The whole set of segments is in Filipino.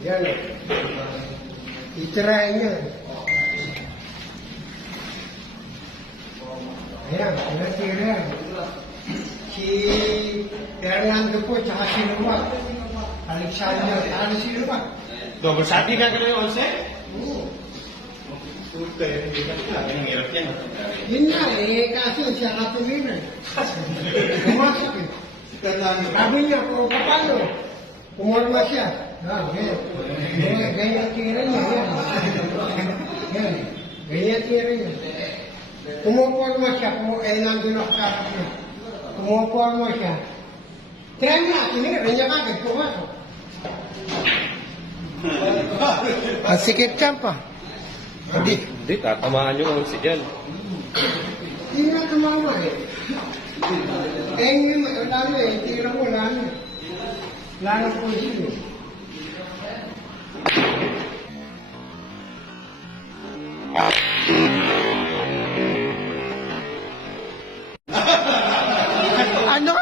Yan. Itirahin niya. Ayan, pinatira yan. Si Fernando po, tsaka si Luwag. Alexander, ano si Luwag? Double sabi ka ka yung 11? Oo. Puta, hindi ka sila. Ang hirap yan. Yun nga, kaso siya katulina. Pumasok eh. Sabi niya, kung paano, pumorma siya. Ganyan. Ganyan tira niya. Yan. Ganyan tira niya. Pumuporma siya, nandun ako sa akin niya. Pumuporma siya. Tira niya, tinira niya kagad, pumasok. Ang sikit ka pa. Hindi, tatamaan yung 11 dyan. Hindi na tumawa eh. Ngayon, wala na eh. Tira mo, wala na. Wala na po siya. Ano?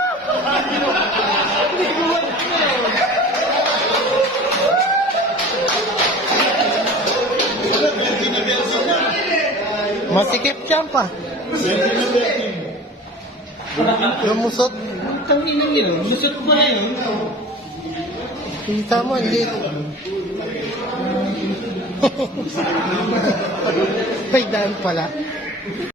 Masikip siya pa. Lumusot. Ang inang yun. Lusot ko na yun. Kita mo, hindi. May daan pala.